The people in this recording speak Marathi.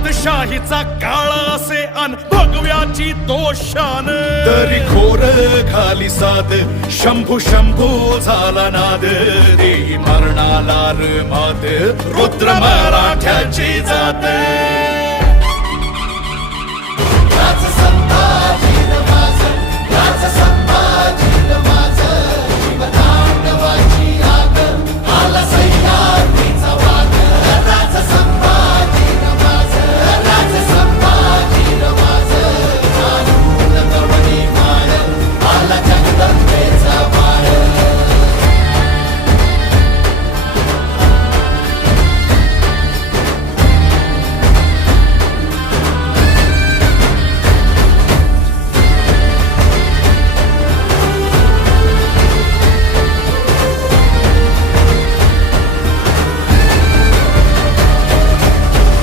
सातशाहीचा काळ असे अन भगव्याची तो शान, तरी घोर खाली साद शंभू शंभू झाला नाद, देई मरणाला र मात रुद्र मराठ्याची जात.